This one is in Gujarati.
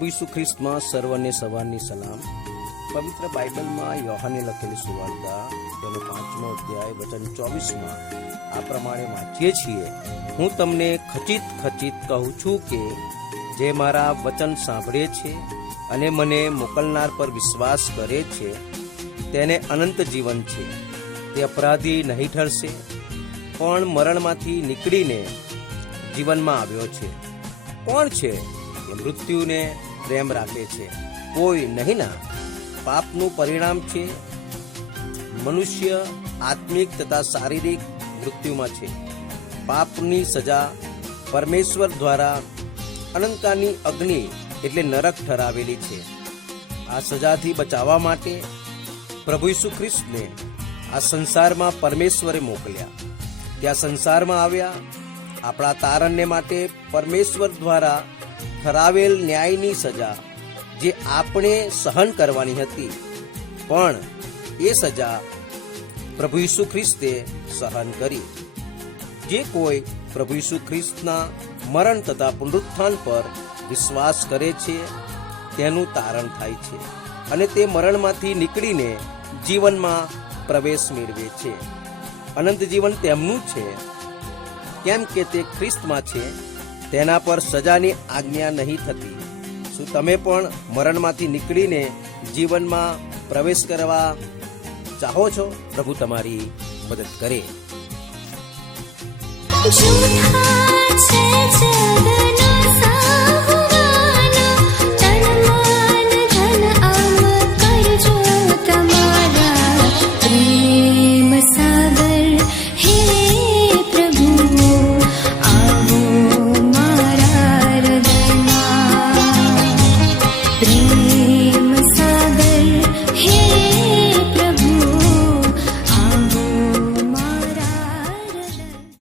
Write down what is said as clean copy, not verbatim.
પ્રભુ ઈસુ ખ્રિસ્તમાં સર્વને સવારની સલામ. પવિત્ર બાઇબલમાં યોહાને લખેલી સુવાર્તા તેનો 5મો અધ્યાય વચન 24માં આ પ્રમાણે વાંચીએ છીએ, હું તમને ખચિત કહું છું કે જે મારા વચન સાંભળે છે અને મને મોકલનાર પર વિશ્વાસ કરે છે તેને અનંત જીવન છે. તે અપરાધી નહીં ઠરશે, પણ મરણમાંથી નીકળીને જીવનમાં આવ્યો છે. કોણ છે એ મૃત્યુને પ્રેમ રાખે છે? કોઈ નહીં ના. પાપનું પરિણામ છે મનુષ્ય આત્મિક તથા શારીરિક મૃત્યુમાં છે. પાપની સજા પરમેશ્વર દ્વારા અનંતકાળની અગ્નિ એટલે નરક ઠરાવેલી છે. આ સજાથી બચાવવા માટે પ્રભુ ઈસુ ખ્રિસ્તને આ સંસારમાં પરમેશ્વરે મોકલ્યા. ત્યાં સંસારમાં આવ્યા આપણા તારણને માટે પરમેશ્વર દ્વારા ઠરાવેલ ન્યાયની સજા જે આપણે સહન કરવાની હતી, પણ એ સજા પ્રભુ ઈસુ ખ્રિસ્તે સહન કરી. જે કોઈ પ્રભુ ઈસુ ખ્રિસ્તના મરણ તથા પુનરુત્થાન પર વિશ્વાસ કરે છે તેનું તારણ થાય છે અને તે મરણમાંથી નીકળીને જીવનમાં પ્રવેશ મેળવે છે. અનંત જીવન તેમનું છે કેમ કે તે ખ્રિસ્તમાં છે. તેના પર સજાની આજ્ઞા નહીં થતી. શું તમે પણ મરણમાંથી નીકળીને જીવનમાં પ્રવેશ કરવા ચાહો છો? પ્રભુ તમારી મદદ કરે. झूठा छे जग